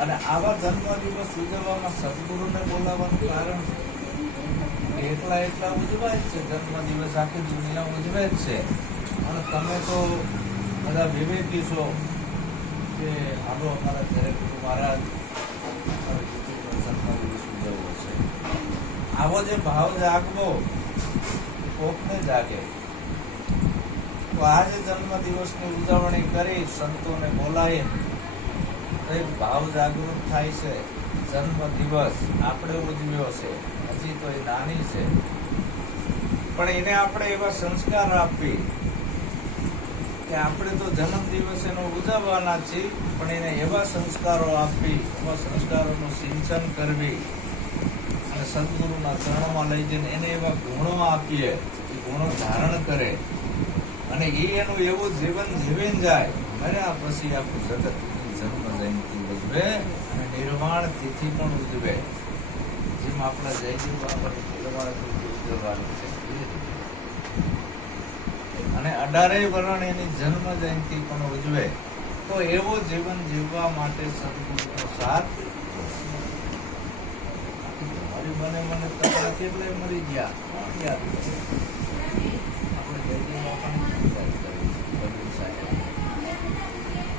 અને આવા જન્મદિવસ ઉજવવામાં સદગુરુને બોલાવવાનું કારણ એટલા એકલા ઉજવાય છે. દિવસ આખી દુનિયા ઉજવે જ છે. અને તમે તો બધા વિવેકી છો કે હાલો અમારા ઘરે ગુરુ મહારાજ ધર્મ દિવસ ઉજવવો છે. આવો જે ભાવ જાગવો, કોકને જાગે. તો આજે જન્મ દિવસની ઉજવણી કરી સંતોને બોલાવીએ તો ભાવ જાગૃત થાય છે. જન્મ દિવસ આપણે ઉજવ્યો છે. હજી તો એ નાની છે. પણ એને આપણે એવા સંસ્કાર આપી કે આપણે તો જન્મ દિવસ એનો ઉજવવાના છીએ, પણ એને એવા સંસ્કારો આપી એવા સંસ્કારોનું સિંચન કરવી. અને સદગુરુના ચરણમાં લઈ જઈને એને એવા ગુણો આપીએ, એ ગુણો ધારણ કરે. અને એ એનું એવું જીવન જીવીને જાય મર્યા પછી આપણું જગત જન્મ જયંતિ ઉજવે અને નિર્વાણ તિથિ પણ ઉજવે, જેમ આપણા જયદેવ બાબાની નિર્વાણ તિથિ ઉજવવાનું છે. અને અઢારેય વર્ણ એની જન્મ જયંતિ પણ ઉજવે, તો એવો જીવન જીવવા માટે સદગુરુનો સાથ મને મને તમારા કેટલાય મરી ગયા યાદ કરે? આપણે જયદેવ બાપાને યાદ કરવી છે, વડીલ સાહેબ.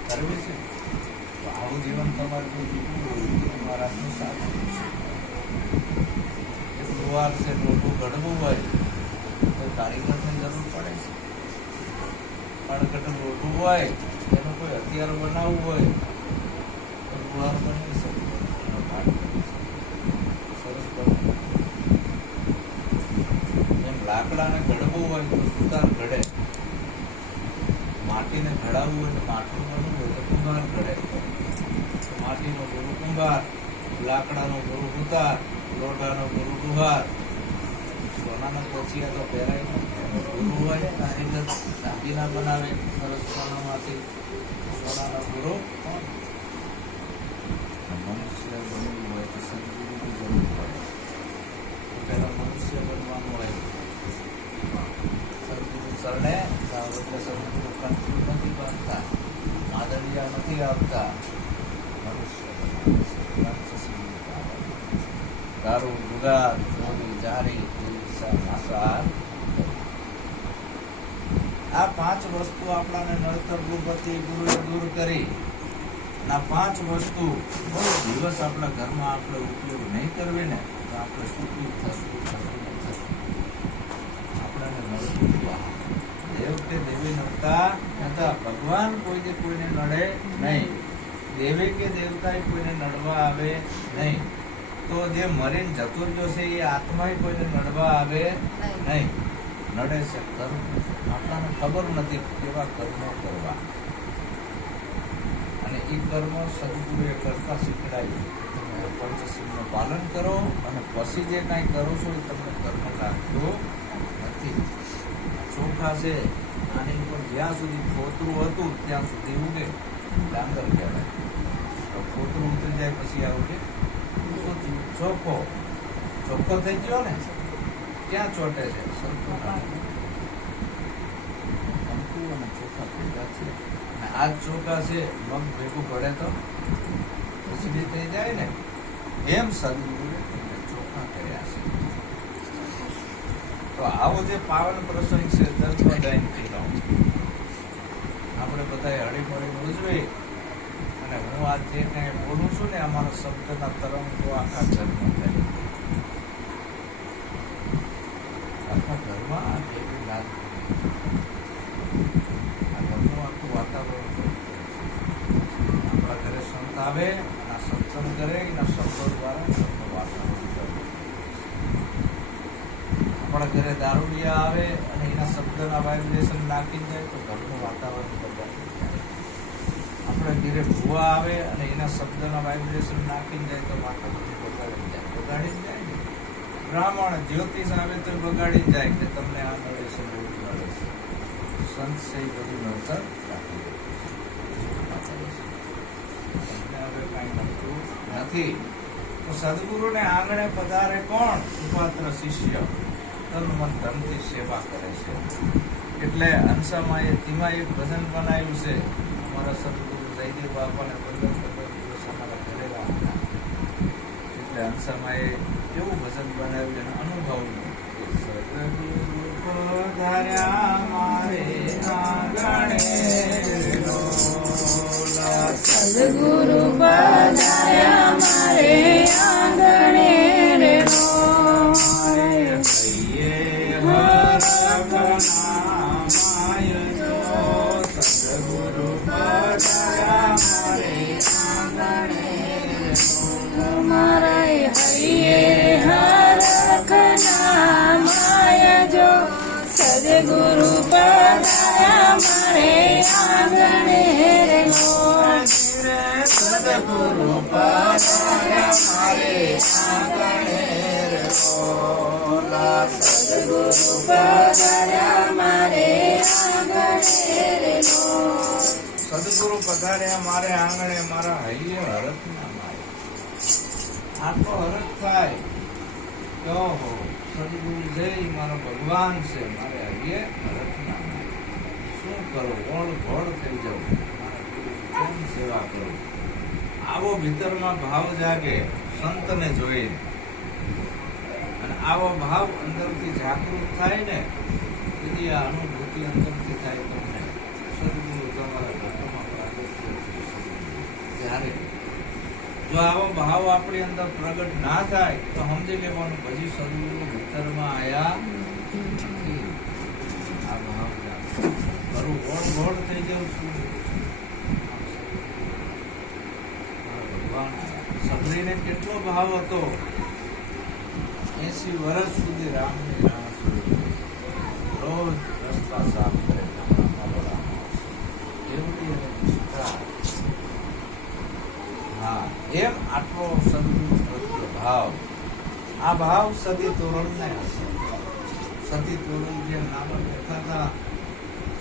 કરવી છે તો આવું એનું કોઈ હથિયાર બનાવવું હોય તો બની શકે. સરસ લાકડાને ઘડવું હોય તો સુતાર ઘડે માટીને ઘડાવવું હોય તો માટલું બનવું હોય તો ઘડે માટીનો કુંભાર લાકડાનો ગુરુ સુતાર લોટાનો ગુરુ લુહાર સોનાનો પોચિયા તો પહેરાય ગુરુ હોય કારીગર દાગીના બનાવે સરસ સોનામાંથી સોનાનો ગુરુ? મનુષ્ય બનવું હોય તો સદગુરુની જરૂર પડે મનુષ્ય બનવાનું હોય. સદગુરુ શરણે એટલે સદગુરુ નથી બનતા માદળિયા નથી આપતા મનુષ્ય બનાવે છે. પંચશીલ પાલન. દારૂ જુગાર ચોરી જારી હિંસા માંસાહાર આ પાંચ વસ્તુ આપણાને નળતર ગુરુપતિ ગુરુએ દૂર કરી. આ પાંચ વસ્તુ બહુ દિવસ આપણા ઘરમાં આપણે ઉપયોગ નહીં કરવી ને, તો આપણે સુખી થશું થશું ને થશું નડતું દેવ કે દેવી નડતા નતા. ભગવાન કોઈને કોઈને નડે નહીં. દેવી કે દેવતાએ કોઈને નડવા આવે નહીં. તો જે મરીન જતો રહ્યો છે એ આત્માએ કોઈને નડવા આવે નહીં. નડે છે કર્મ આપણાને ખબર નથી કેવા કર્મો કરવા. અને એ કર્મ સદગુરુએ કરતા શીખડાયું. પંચશીલનું પાલન કરો અને પછી જે કાંઈ કરો છો એ તમને કર્મ લાગતું નથી. ચોખા છે આની ઉપર જ્યાં સુધી ખોતરું હતું ત્યાં સુધી ઉગે. ડાંગર કહેવાય. તો ફોતરું ઉતરી જાય પછી આ ઉગે? ચોખ્ખો. ચોખ્ખો થઈ ગયો ને ક્યાં ચોટે છે? કંકુ અને ચોખા ભેગા છે. અને આ ચોખા છે મગ ભેગું પડે તો બે થઈ જાય ને. એમ સદગુરુએ તમને ચોખા કર્યા છે. તો આવો જે પાવન પ્રસંગ છે જન્મ જયંતિનો આપણે બધાએ હળી મળીને ઉજવી અને હું આજ જે કાંઈ બોલું છું ને અમારા શબ્દના તરંગો આખા જન્મ થાય આખા ઘરમાં આ દેવી લાગ આ ઘરનું આખું વાતાવરણ બદલી જાય. આપણા ઘરે સંત આવે અને આ સત્સંગ કરે એના શબ્દો દ્વારા ઘરનું વાતાવરણ બદલી જાય. આપણા ઘરે દારૂડિયા આવે અને એના શબ્દના વાઇબ્રેશન નાખી જાય તો ઘરનું વાતાવરણ બદલાઈ જાય આપણે ઘરે ભૂવા આવે અને એના શબ્દના વાઇબ્રેશન નાખીને જાય તો માથા બધું બગાડી જાય. બગાડી જાય ને? બ્રાહ્મણ જ્યોતિષ આવે તો બગાડી જાય કે તમને આ નડે છે ઓલું નડે છે. સંત છે એ બધું નડતર તમને હવે કાંઈ નડતું નથી. તો સદગુરુને આંગણે પધારે કોણ? સુપાત્ર શિષ્ય. તન મન ધનથી સેવા કરે છે. એટલે અંશામાં એ ધીમા એક ભજન બનાવ્યું છે. અમારા સદગુરુ જયદેવ બાપાને પંદર પંદર દિવસ અમારા ઘરે રાખતા એટલે હંસામાં એ કેવું ભજન બનાવ્યું એનો અનુભવ સદગુરુ પધાર્યા મારે આંગણે સદગુરુ પધાર્યા મારે. સદગુરુ પધાર્યા મારે આંગણે રે સદગુરુ પધાર્યા મારે આંગણે સદગુરુ પધાર્યા મારે આંગણે રે સદગુરુ પધાર્યા મારે આંગણે મારા હૈયે હરખ ના મારે આટલો હરખ થાય. ઓહો સદગુરુ જય મારો ભગવાન છે, મારે હૈયે હરખ શું કરું? ઓળ ઘોળ થઈ મારા કેમ સેવા કરું? આવો ભીતરમાં ભાવ જાગે, સંતને જોઈને અને આવો ભાવ અંદરથી જાગૃત થાય ને એની આ અનુભૂતિ અંદરથી થાય તમને. સદગુરુ તમારા ઘરમાં પ્રાગટ્ય. જ્યારે જો આવો ભાવ આપણી અંદર પ્રગટ ના થાય, તો સમજી લેવાનું, પછી સદગુરુ ભીતરમાં આયા. આ ભાવ. ખરું ગોળ ગોળ થઈ જવું છું મારા ભગવાન સબરીને કેટલો ભાવ હતો એસી વર્ષ સુધી રામની રાહ રોજ રસ્તા સાફ એમ આટલો સદગુરુ ભાવ આ ભાવ સતી તોરણને સતી તોરણ જે નામ લેતા હતા,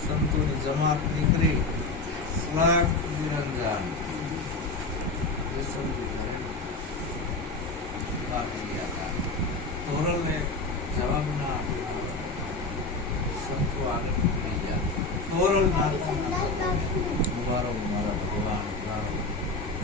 સંતોની જમાત નીકળી સ્વાગ નિરંજન એ હતા. તોરણને જવાબ ના. સંતો આગળ નીકળી ગયા. તોરણ મારા ભગવાન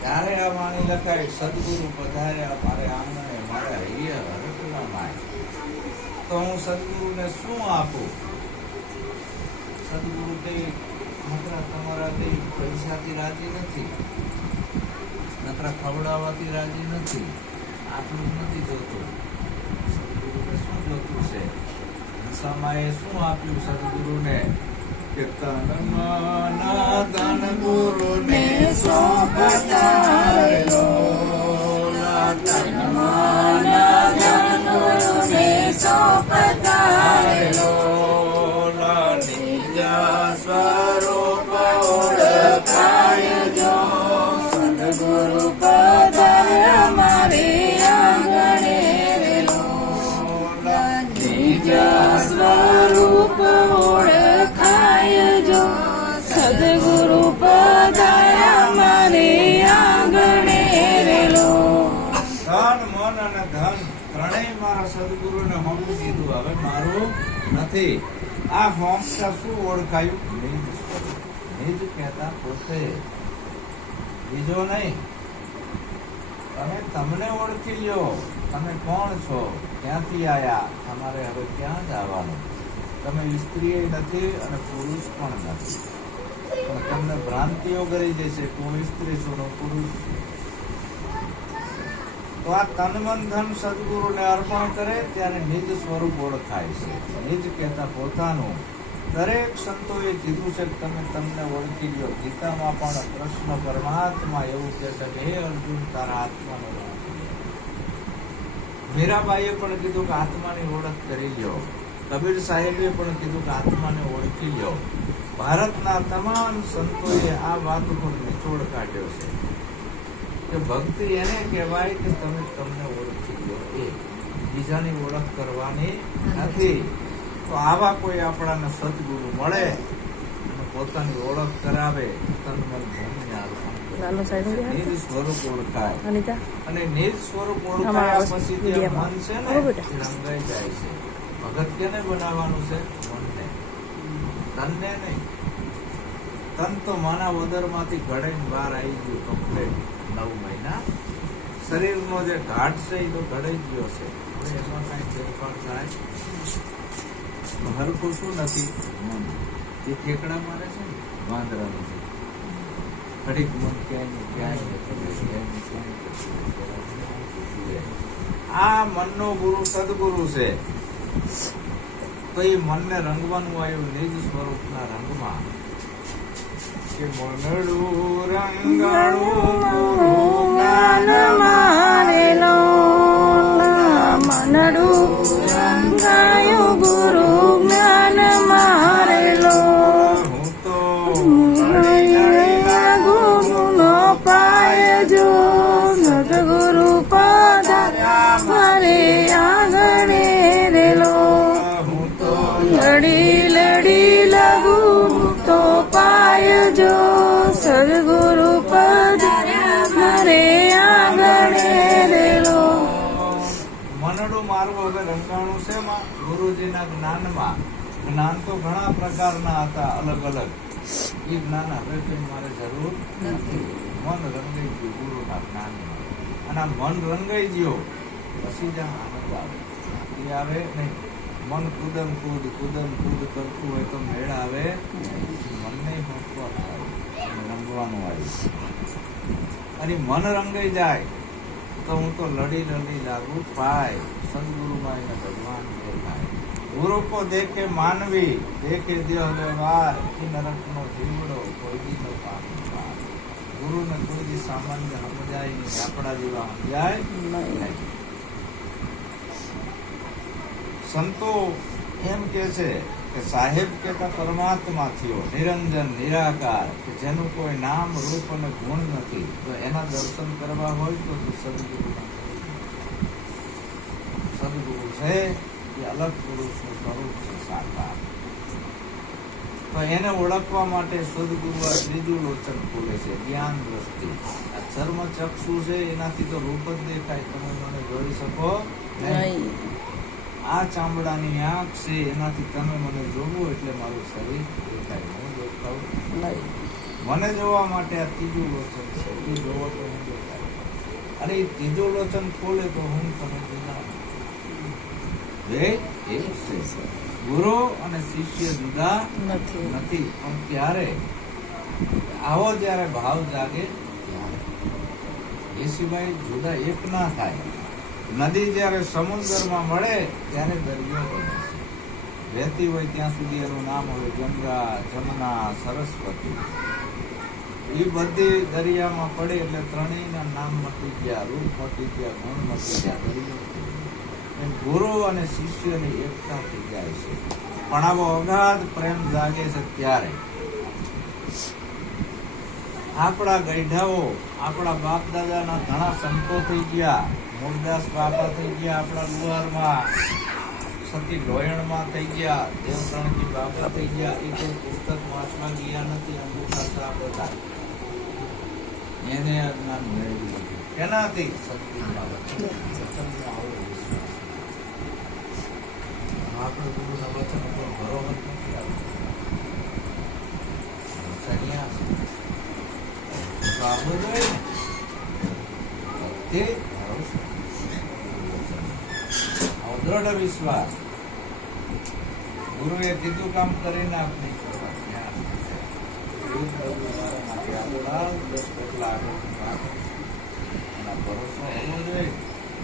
ત્યારે આ વાણી લખાય, સદગુરુ પધાર્યા મારે આંગણે મારા હૈયે હરકના માય તો હું સદગુરુને શું આપું? સદગુરુ કઈ નકરા તમારા કઈ પૈસાથી રાજી નથી. નકરા ખવડાવવાથી રાજી નથી. આટલું નથી જોતું. સદગુરુને શું જોતું છે? દશામાએ શું આપ્યું સદગુરુને? કે તન મન ધન ગુરુને સોંપતારો તન મન ધન ગુરુને સોંપતારો નિજ હોમું હવે મારું નથી. આ હોમતા શું ઓળખાયું? નિજ. નિજ કહેતા પોતે. બીજો નહીં. તમે તમને ઓળખી લ્યો. તમે કોણ છો? ક્યાંથી આયા? તમારે હવે ક્યાં જવાનું? તમે સ્ત્રી નથી અને પુરુષ પણ નથી. પણ તમને ભ્રાંતિઓ કરી જશે. હું સ્ત્રી છું? પુરુષ છું? તો આ તન મન ધન સદગુરુને અર્પણ કરે ત્યારે નિજ સ્વરૂપ ઓળખાય છે. નિજ કહેતા પોતાનું દરેક સંતોએ કીધું છે તમે તમને ઓળખી લો ગીતામાં પણ કૃષ્ણ પરમાત્મા એવું કહે છે હે અર્જુન, તારા આત્માનો મીરાબાઈએ પણ કીધું કે, આત્માની ઓળખ કરી લ્યો. કબીર સાહેબે પણ કીધું કે, આત્માને ઓળખી લ્યો. ભારતના તમામ સંતોએ આ વાત ઉપર નિચોડ કાઢ્યો છે. કે ભક્તિ એને કહેવાય કે તમે તમને ઓળખી લો. એ બીજાની ઓળખ કરવાની નથી. તો આવા કોઈ આપણાને સદગુરુ મળે અને પોતાની ઓળખ કરાવે તન મન. નિજ સ્વરૂપ ઓળખાય. અને નિજ સ્વરૂપ આમાં પછી જે મન છે ને રંગાઈ જાય છે. ભગત કેને બનાવવાનું છે? મનને. તનને નહીં. તન તો માના વદરમાંથી ઘડે બહાર આવી ગયું કમ્પ્લેટ નવ મહિના શરીરનો જે ઘાટ છે એ તો ઘડાઈ ગયો છે એમાં કાંઈ ફેરફાર થાય હરખું શું નથી જે ઠેકડા મારે છે ને વાંદરા નથી ઘડીક મન ક્યાંય ક્યાંય. આ મનનો ગુરુ સદગુરુ છે તો એ મનને રંગવાનું આવ્યું નિજ સ્વરૂપના રંગમાં કે મનડું રંગાણું ગુરુ જ્ઞાન મારેલો મનડું ગુરુજીના જ્ઞાનમાં જ્ઞાન તો ઘણા પ્રકારના હતા અલગ અલગ એ જ્ઞાન હવે કઈ મારે જરૂર નથી. મન રંગાઈ ગયું ગુરુના જ્ઞાનમાં. અને મન રંગાઈ ગયો, પછી જ આનંદ આવે. એ આવે નહીં. મન કુદમ કુદ કુદમ કૂદ કરતું હોય તો મેળ આવે. મનને રંગવાનું આવે. અને મન રંગાઈ જાય તો હું તો લડી લડી લાગુ પાય. સદગુરુમાં ભગવાન દેખાય ગુરુ કો દેખે માનવી, દેખે દેહ વ્યવહાર એ નરકનો જીવડો, કોઈ બી નો પાર. ગુરુને કોઈ બી સામાન્ય સમજાય નહીં. આપણા જેવા સમજાય નહીં. સંતો એમ કે છે કે સાહેબ કેતા પરમાત્મા થયો, નિરંજન, નિરાકાર, કે જેનું કોઈ નામ, રૂપ અને ગુણ નથી. તો એના દર્શન કરવા હોય તો તું સદગુરુ સદગુરુ છે એ અલગ પુરુષનું સ્વરૂપ છે સાકાર. તો એને ઓળખવા માટે સદગુરુ આ ત્રીજું લોચન ખોલે છે જ્ઞાન દ્રષ્ટિ. આ ચર્મ ચક્ષુ છે એનાથી તો રૂપ જ દેખાય. તમે મને જોઈ શકો? નહીં. આ ચામડાની આંખ છે એનાથી તમે મને જોવો એટલે મારું શરીર દેખાય. હું દેખાવું? મને જોવા માટે આ ત્રીજું લોચન છે. એ જોવો તો હું દેખાય. અરે એ ત્રીજું લોચન ખોલે તો હું તમે જુદા. છે ગુરુ અને શિષ્ય જુદા નથી. નથી. પણ ત્યારે આવો જ્યારે ભાવ જાગે. એ સિવાય જુદા એક ના થાય. નદી જ્યારે સમુદ્રમાં મળે ત્યારે દરિયો રહેતી વહેતી હોય ત્યાં સુધી એનું નામ હોય ગંગા જમુના સરસ્વતી. એ બધી દરિયામાં પડે એટલે ત્રણેયના નામ મટી ગયા રૂપ મટી ગયા ગુણ મટી ગયા દરિયો. એમ ગુરુ અને શિષ્યની એકતા થઈ જાય છે. પણ આવો અગાધ પ્રેમ જાગે છે ત્યારે. આપણા ગઈઢાઓ આપણા બાપ દાદાના ઘણા સંતો થઈ ગયા. મોરદાસ બાપા થઈ ગયા આપણા લુહારમાં. સતી લોયણમાં થઈ ગયા. દેવતરણજી બાપા થઈ ગયા. એ કોઈ પુસ્તક વાંચવા ગયા નથી, અંગૂઠા સાપ હતા. એને અજ્ઞાન મેળવી લીધું. એનાથી વિશ્વાસ. આપણે ગુરુના વચન ઉપર ભરોસો નથી આવતો સન્યાસ તો જોઈએ તે દ્રઢ વિશ્વાસ ગુરુએ કીધું કામ કરીને આપણે આપણા.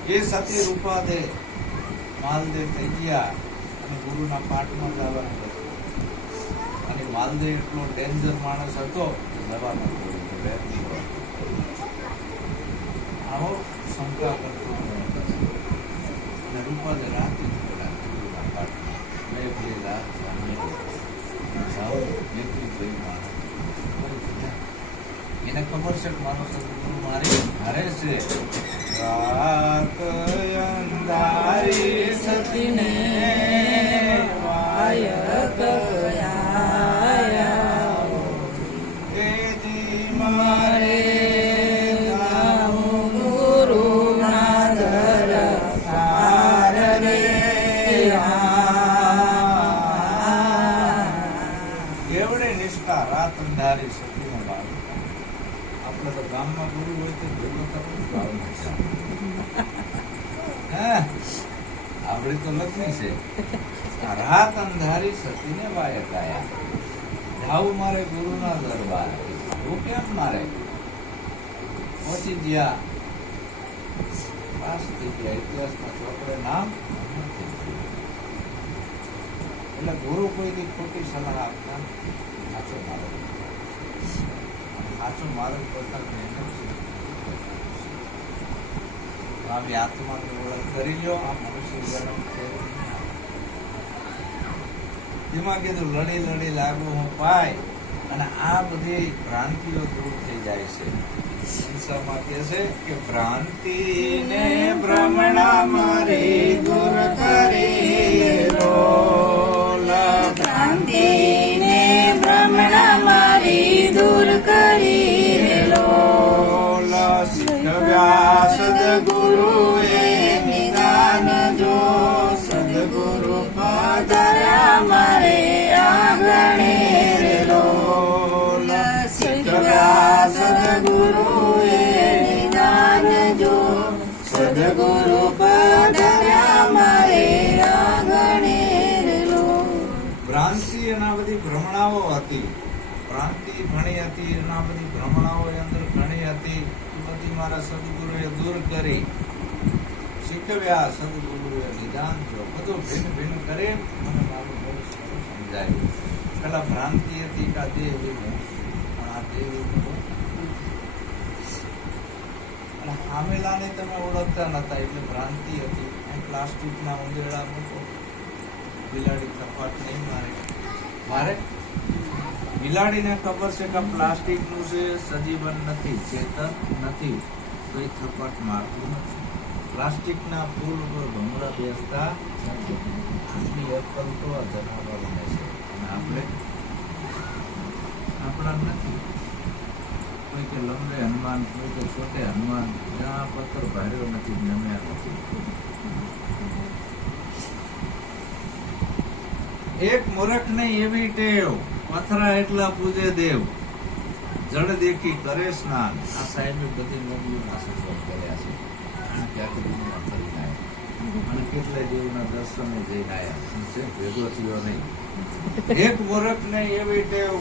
એ સતી રૂપા દે માલદેવ થઈ ગયા અને ગુરુના પાઠમાં જવાનું હતું અને માલદેવ એટલો ડેન્જર માણસ હતો જવાનો આવો શંકા કરતો. અને રૂપાલે રાત ગુરુના પાઠમાં મેં રાત જાઓ બેકરી જોઈ માણસ એને ખબર છે મારો સદગુરુ મારી હારે છે. રાત અંધારી સતીને આપણે તો ગામમાં ગુરુ હોય તો ભેગો હે? આપણી તો લક્ષ્મી છે. રાત અંધારી સતીને વાય જાવું મારે ગુરુના દરબાર. હું કેમ મારે? પહોંચી ગયા. પાસ થઈ ગયા. ઇતિહાસમાં છોકરે નામ એટલે ગુરુ કોઈથી ખોટી સલાહ આપતા. સાચો મારો સાચો માર્ગ કરતા મહેનત આવી આત્માની ઓળખ કરી લો આ મનુષ્ય જન્મ છે તેમાં કીધું, લડી લડી, લાગુ હું પાય. અને આ બધી ભ્રાંતિઓ દૂર થઈ જાય છે. સંસારમાં કહે છે કે ભ્રાંતિ ને ભ્રમણા મારી દૂર કરી લોલ ભ્રાંતિ ભ્રમણાઓ હતી. ભ્રાંતિ ઘણી હતી, એના બધી ભ્રમણાઓ અંદર ઘણી હતી. બધી મારા સદગુરુએ દૂર કરી. શીખવ્યા સદગુરુએ નિદાન જો બધું ભિન્ન ભિન્ન કરે, મને મારું બહુ સમજાય. પેલા ભ્રાંતિ હતી કે દેહ વિમો પણ આ દેહ હામેલાને તમે ઓળખતા નતા, એટલે ભ્રાંતિ હતી. એ પ્લાસ્ટિકના ઉંદેડા મૂકો. બિલાડી થપાટ નહીં મારે. મારે? બિલાડીને ખબર છે કે પ્લાસ્ટિકનું છે સજીવન નથી, ચેતન નથી, તો એ થપાટ મારતું નથી. પ્લાસ્ટિકના ફૂલ ઉપર ભમરા બેસતા આટલી અક્કલ તો આ જનાવરોને છે. અને આપણે? આપણા નથી. કોઈ કે લંબે હનુમાન કોઈ કે છોટે હનુમાન, જ્યાં પથ્થર ભાર્યો નથી જમ્યા નથી એક મૂરખ ને એવી ટેવ. પથરા એટલા પૂજે દેવ. જળ દેખી કરે સ્નાન. આ સાહેબે બધી નદીઓના સફળ કર્યા છે. અને કેટલાય દેવના દર્શને જઈને આવ્યા છે? ભેગો થયો નહીં. એક મૂરખ ને એવી ટેવ.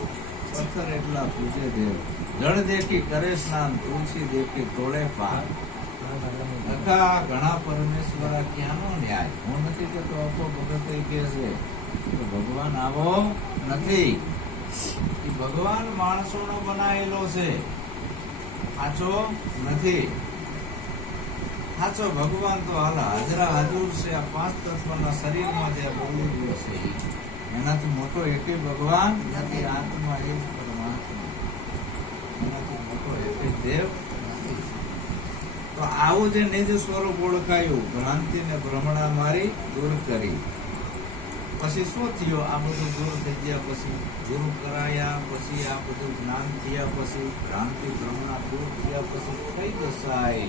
પથ્થર એટલા પૂજે દેવ. જળ દેખી કરે સ્નાન, તુલસી દેખી તોડે પાર લખા ઘણા પરમેશ્વર ક્યાંનો ન્યાય? હું નથી કહેતો અપો ભગત કે છે કે ભગવાન આવો નથી. એ ભગવાન માણસોનો બનાવેલો છે. સાચો નથી. સાચો ભગવાન તો હાલ હાજરા હાજર છે. આ પાંચ તત્વના શરીરમાં જે બોલી રહ્યો છે. એનાથી મોટો એકે ભગવાન નથી. આત્મા એ જ પરમાત્મા એનાથી મોટો એકેય દેવ તો આવું જે નિજ સ્વરૂપ ઓળખાયું, ભ્રાંતિને ભ્રમણા મારી દૂર કરી. પછી શું થયું? આ બધું દૂર થઈ ગયા પછી ગુરુ કરાયા, પછી આ બધું જ્ઞાન થયા પછી, ભ્રાંતિ, ભ્રમણા દૂર થયા પછી કઈ દશાય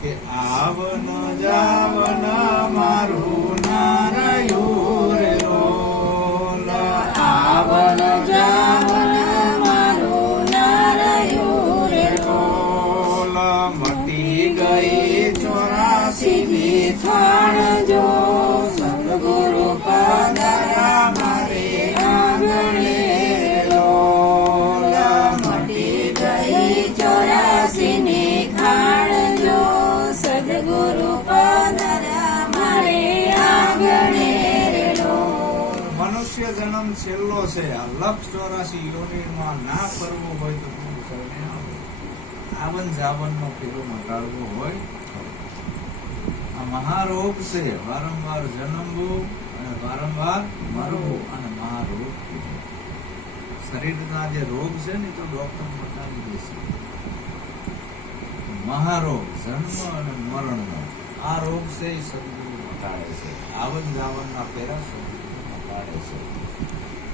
કે આવન જાવન મારું નારાયું આવન જાવન છે. લક્ષ ચોરાસી યોનિમાં ના કરવું હોય તો પુરુષોને આવન જાવનનો ફેરો મટાડવો હોય. આ મહારોગ છે. વારંવાર જન્મવું અને વારંવાર મરવું અને મહારોગ શરીરના જે રોગ છે ને તો ડોક્ટર બતાવી દેશે. મહારોગ, જન્મ અને મરણનો. આ રોગ છે એ સદગુરુ મટાડે છે. આવન જાવનના ફેરા સદગુરુ મટાડે છે.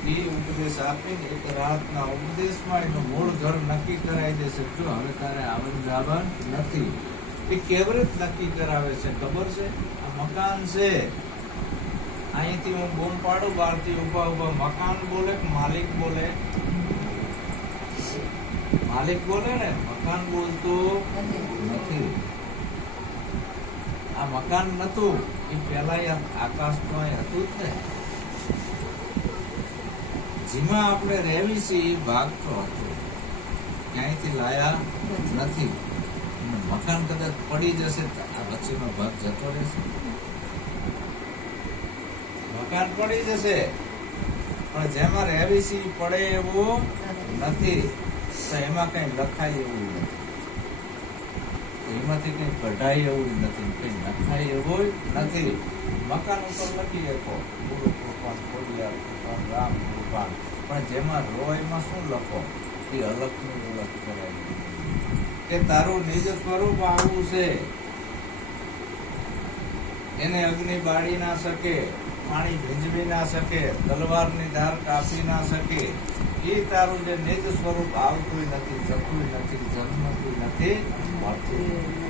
એ ઉપદેશ આપીને એક રાતના ઉપદેશમાં એનું મૂળ ઘર નક્કી કરાવી દેશે. જો હવે તારે આવન જાવન નથી. એ કેવી રીત નક્કી કરાવે છે, ખબર છે? આ મકાન છે. અહીંથી હું બૂમ પાડું, બહારથી ઊભા ઊભા. મકાન બોલે માલિક બોલે? માલિક બોલે ને? મકાન બોલતું નથી. આ મકાન નતું. એ પેલા આકાશ તો અહીં હતું જ ને. જેમાં આપણે રહેવી છીએ એ ભાગ તો હતો. ક્યાંયથી લાયા નથી. મકાન કદાચ પડી જશે આ વચ્ચેનો ભાગ જતો રહેશે. મકાન પડી જશે, પણ જેમાં રહેવી છીએ પડે એવું નથી. એમાં કઈ લખાય એવું નથી. એમાંથી કંઈ કઢાય એવું નથી, કંઈ નખાય એવું નથી. મકાન ઉપર લખી શકો, ગુરુ કૃપા ખોડિયાર કૃપા રામ કૃપા પણ જેમાં રોયમાં શું લખો? એ અલગનું અલગ કરાય. કે તારું નિજ સ્વરૂપ આવું છે. એને અગ્નિ બાળી ના શકે, પાણી ભીંજવી ના શકે, તલવારની ધાર કાપી ના શકે. એ તારું જે નિજ સ્વરૂપ આવતું નથી જતું નથી જન્મતું નથી, મળતું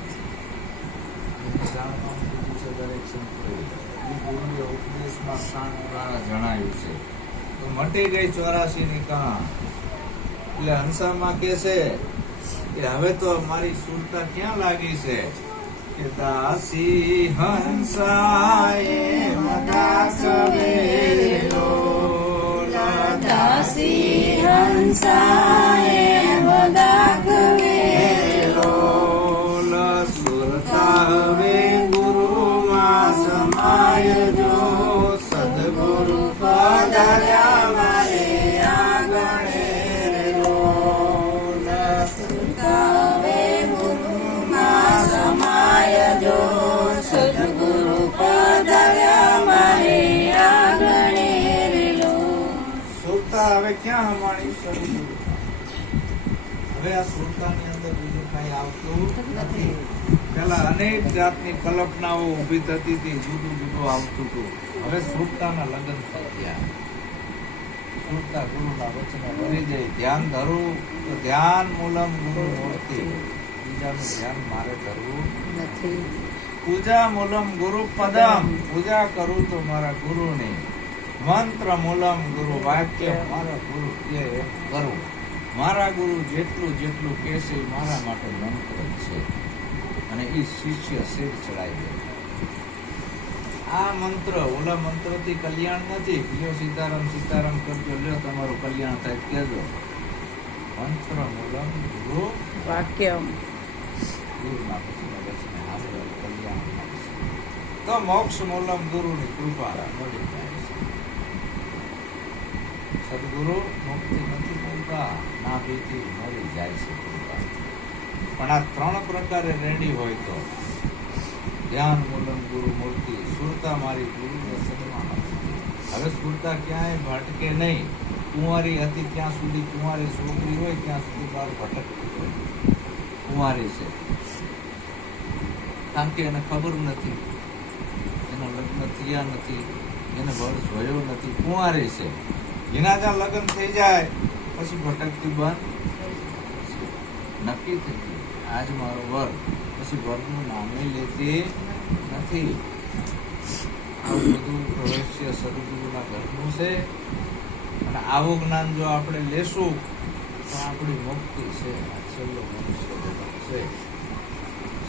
દરેક સંતોએ. ઉપદેશમાં સ્થાન દ્વારા જણાવ્યું છે. તો મટી ગઈ ચોરાસી એટલે હંસામાં કે છે કે હવે તો મારી સુરતા ક્યાં લાગી છે? કે દાસી હંસા મદાસ વેલો Once I am. હવે આ સુરતાની અંદર બીજું કાંઈ આવતું નથી. પેલા અનેક જાતની કલ્પનાઓ ઊભી થતી હતી જુદું જુદું આવતું હતું. હવે સુરતાના લગ્ન થઈ ગયા. સુરતા ગુરુના વચને ભરી જાય. ધ્યાન ધરું તો ધ્યાન મૂલમ ગુરુ મૂર્તિ બીજાનું ધ્યાન મારે ધરવું નથી. પૂજા મૂલમ ગુરુ પદમ. પૂજા કરું તો મારા ગુરુની. મંત્ર મૂલમ ગુરુ વાક્ય મારા ગુરુ એ કરું. મારા ગુરુ જેટલું જેટલું કહેશે એ મારા માટે મંત્ર છે. અને એ શિષ્ય શેર ચડાવી આ મંત્ર ઓલા મંત્રથી કલ્યાણ નથી. લ્યો સીતારામ સીતારામ કરજો લ્યો તમારું કલ્યાણ થાય કહેજો. મંત્ર મૂલમ ગુરુ વાક્યમ. ગુરુના પછી હાજર કલ્યાણ. તો મોક્ષ મૂલમ ગુરુની કૃપા મળી. સદગુરુ મુક્તિ નથી મળતા ના ભીથી મળી જાય છે પણ આ ત્રણ પ્રકારે રેડી હોય તો ધ્યાન મૂલન ગુરુ મૂર્તિ, સુરતા મારી ગુરુ દર્શનમાં હવે સુરતા ક્યાંય ભટકે નહીં. કુંવારી હતી ત્યાં સુધી કુંવારી છોકરી હોય ત્યાં સુધી બાર ભટકતી હોય. કુંવારી છે. કારણ કે એને ખબર નથી. એના લગ્ન થયા નથી. એને વર જોયો નથી. કુંવારી છે. એના લગ્ન થઈ જાય, પછી ભટકતી બંધ. નક્કી થઈ ગયું. આજ મારો વર પછી વરનું નામે લેતી નથી. આવું બધું રહસ્ય સદગુરુના ઘરનું છે. અને આવું જ્ઞાન જો આપણે લેશું, તો આપણી મુક્તિ છે. છેલ્લો મનુષ્ય છે.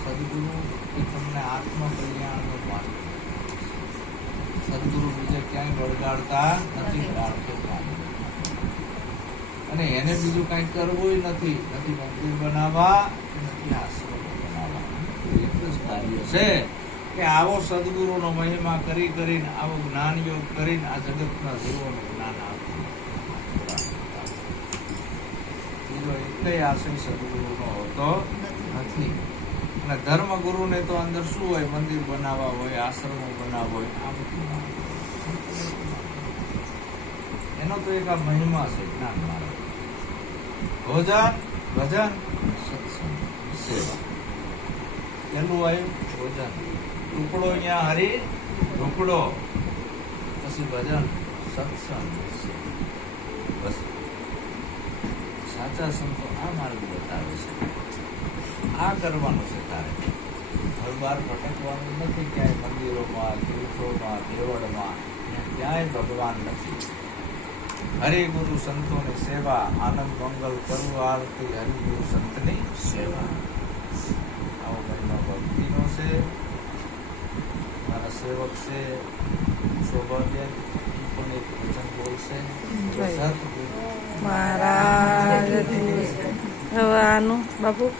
સદગુરુ એ તમને આત્મકલ્યાણનો માર્ગ સદગુરુ બીજે ક્યાંય વળગાડતા નથી અને એને બીજું કાંઈ કરવું નથી. નથી મંદિર બનાવવા, નથી આશ્રમ છે કે આવો સદગુરુનો મહિમા કરી કરીને, આવો જ્ઞાન યોગ કરીને આ જગતના જીવોનું જ્ઞાન આપવું બીજો એકેય આશય સદગુરુનો હોતો નથી. અને ધર્મગુરુને તો અંદર શું હોય? મંદિર બનાવવા હોય, આશ્રમો બનાવવા હોય આ બધું એનો તો એક આ મહિમા છે, જ્ઞાન માર્ગ. ભોજન, ભજન, સત્સંગ, સેવા. પેલું આવ્યું ભોજન. ટુકડો અહીંયા હરી, ઢોકળો. પછી ભજન, સત્સંગ. બસ. સાચા સંતો આ માર્ગ બતાવે છે. આ કરવાનું છે તારે. ઘર બહાર ભટકવાનું નથી ક્યાંય મંદિરોમાં તીર્થોમાં દેવળમાં ક્યાંય ભગવાન નથી. હરે ગુરુ સંતોની સેવા આનંદ મંગલ કરવું આરતી હરિગુરુ સંતની સેવા. આવો મહિમા ભક્તિનો છે. મારા સેવક છે. શોભાબેન ઈ પણ એક વચન બોલશે. મહારાજ હવે બાપુ?